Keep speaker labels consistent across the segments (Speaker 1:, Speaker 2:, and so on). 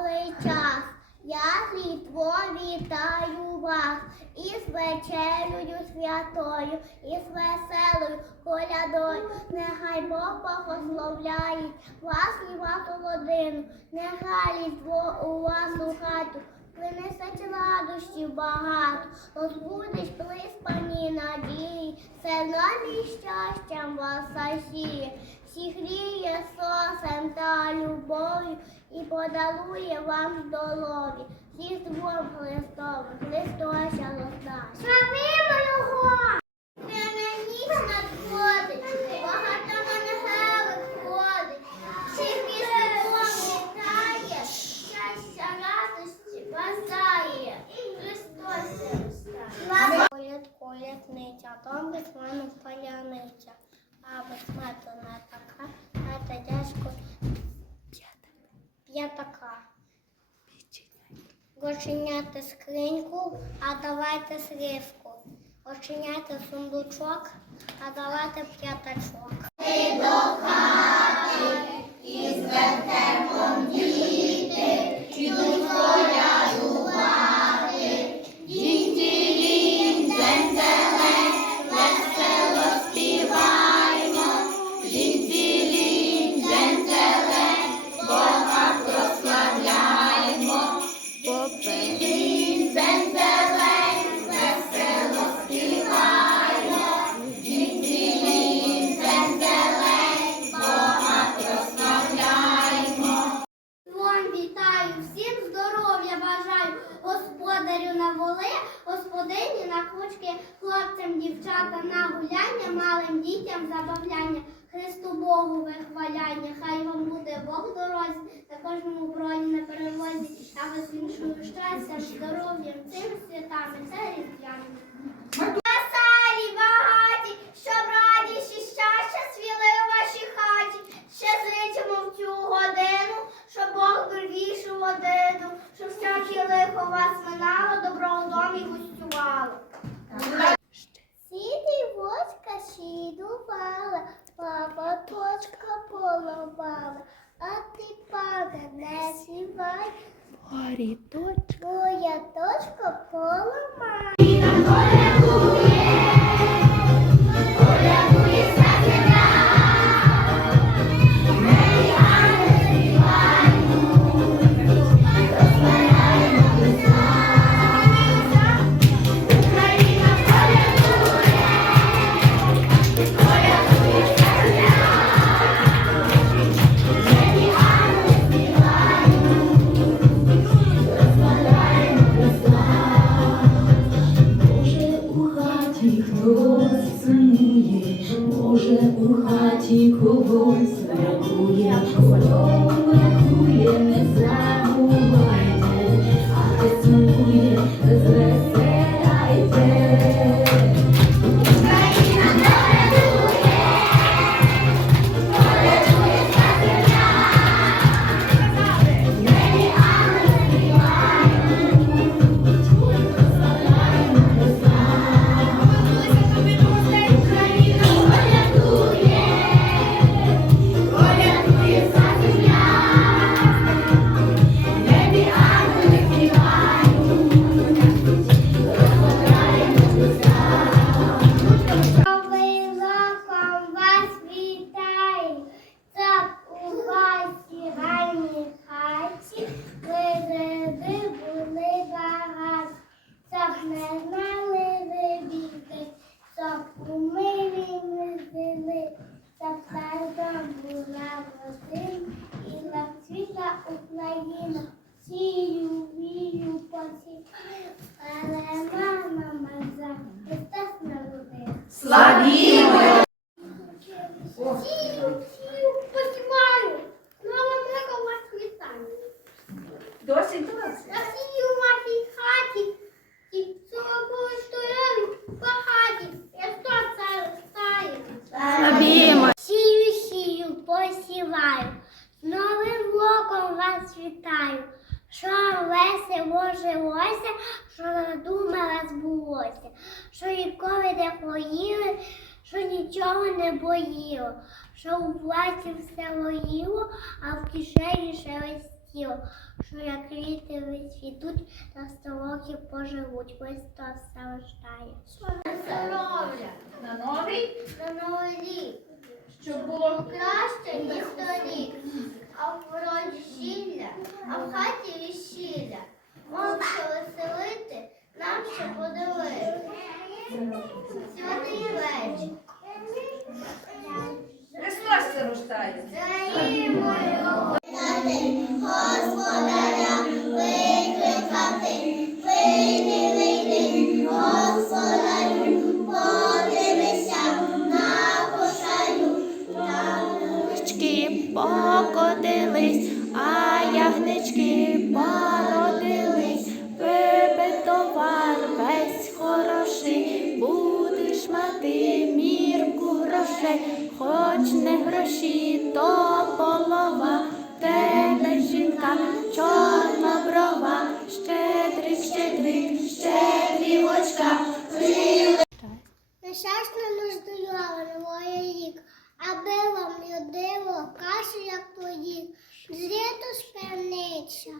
Speaker 1: добрий час. Я літво вітаю вас із вечерею святою, із веселою колядою. Нехай Бог благословляє вас і вашу родину. Нехай літво у вас у хату. Принесеть радощів багато, розбудить приспані надії, все нові щастям вас засіє, всіх гріє сонцем та любов'ю і подарує вам здоров'я. Зі двом Христовим, Христос роздає. Славімо Його! Ніч надходить, багато ангелів ходить, всіх Христом вітає, радості бажає. Христос. Коляд, колядниця, дом без мене паляниця, а без не така, а та дядько п'ятака. Очиняти скриньку, а давайте сливку. Очиняти сундучок, а давайте п'ятачок. Вам вихваляння, хай вам буде Бог дорозі, на кожному броні на перевозі, я вас віншую щастям, здоров'ям, цим святами, це різдвяним. Веселі, багаті, щоб радість і щастя свіли в вашій хаті. Ще зичимо в цю годину, щоб Бог дорвішу водину, щоб всяке лихо вас минало, добро у домі гостювало. Сіди воска сідувала, папа точка поламала, а ти пане не сівай,
Speaker 2: Горі точка.
Speaker 1: So much. Сію, сію, посіваю. Мама много вас вітаю.
Speaker 3: Досі досі.
Speaker 1: Я сію в вашій хаті. І цього стояли по хаті. Я сто це стаю.
Speaker 2: Славімо!
Speaker 1: Сію, сію, посіваю. З Новим роком вас вітаю. Що весело жилося, що надумала збулося, що ніколи не хворіли, що нічого не боїло, що у платі все воїло, а в кишені шелестіло, що як квіти висвітуть, та сто років поживуть, Христос На Здоров'я!
Speaker 3: На новий,
Speaker 1: На новий рік!
Speaker 3: щоб було
Speaker 1: Краще, ніж торік, як твої, зріту спевниця,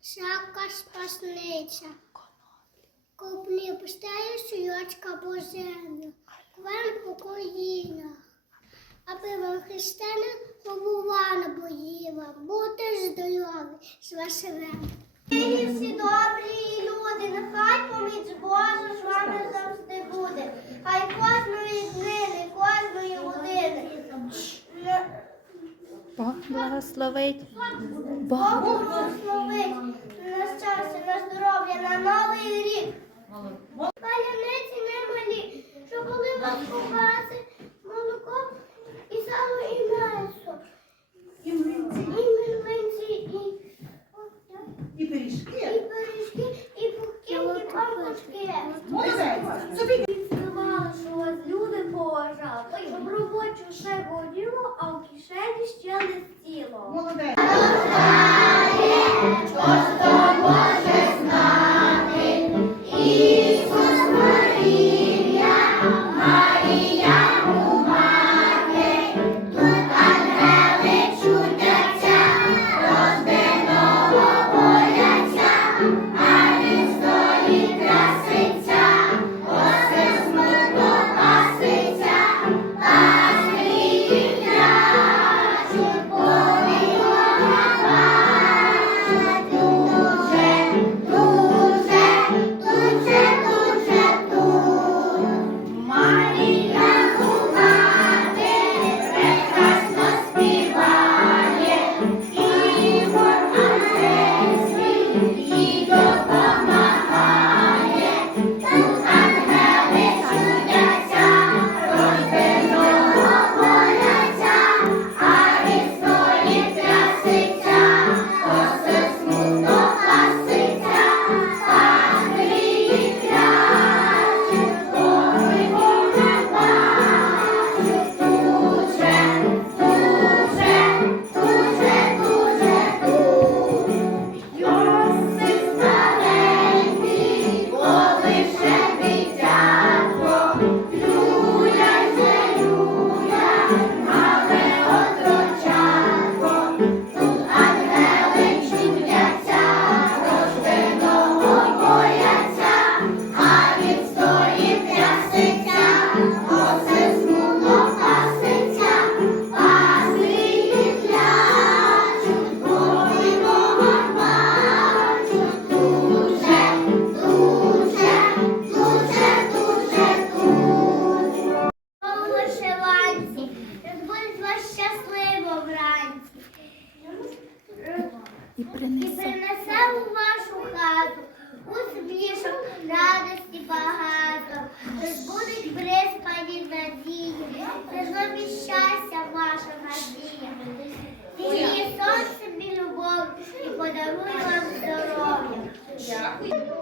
Speaker 1: всяка спасниця. Купні пустею сuyочка по землю, вам по колінах, аби вам христина побува не боїла, бути здорові з вашим. Всі добрі люди, нехай поміч Божа з вами завжди буде. Хай кожної днини, кожної години.
Speaker 2: Бог благословить.
Speaker 1: Бог благословить на щастя, на здоров'я, на новий рік. Паляниці немалі, що були вас ковбаси, молоко і сало, і м'ясо. І млинці, і...
Speaker 3: І пиріжки.
Speaker 1: І пиріжки, і пухкінки, пампушки.
Speaker 3: Молодець. Собі
Speaker 1: Співали, що вас люди поважали, щоб робочу все горіло, а в кишені ще не
Speaker 3: молодець.
Speaker 1: принесе. І принесе у вашу хату, усмішок, радості багато. Тож будуть безпані надії, це ж вам і щастя ваша надія. І сонце, любов, і подарує вам здоров'я. Дякую.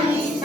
Speaker 1: Christ.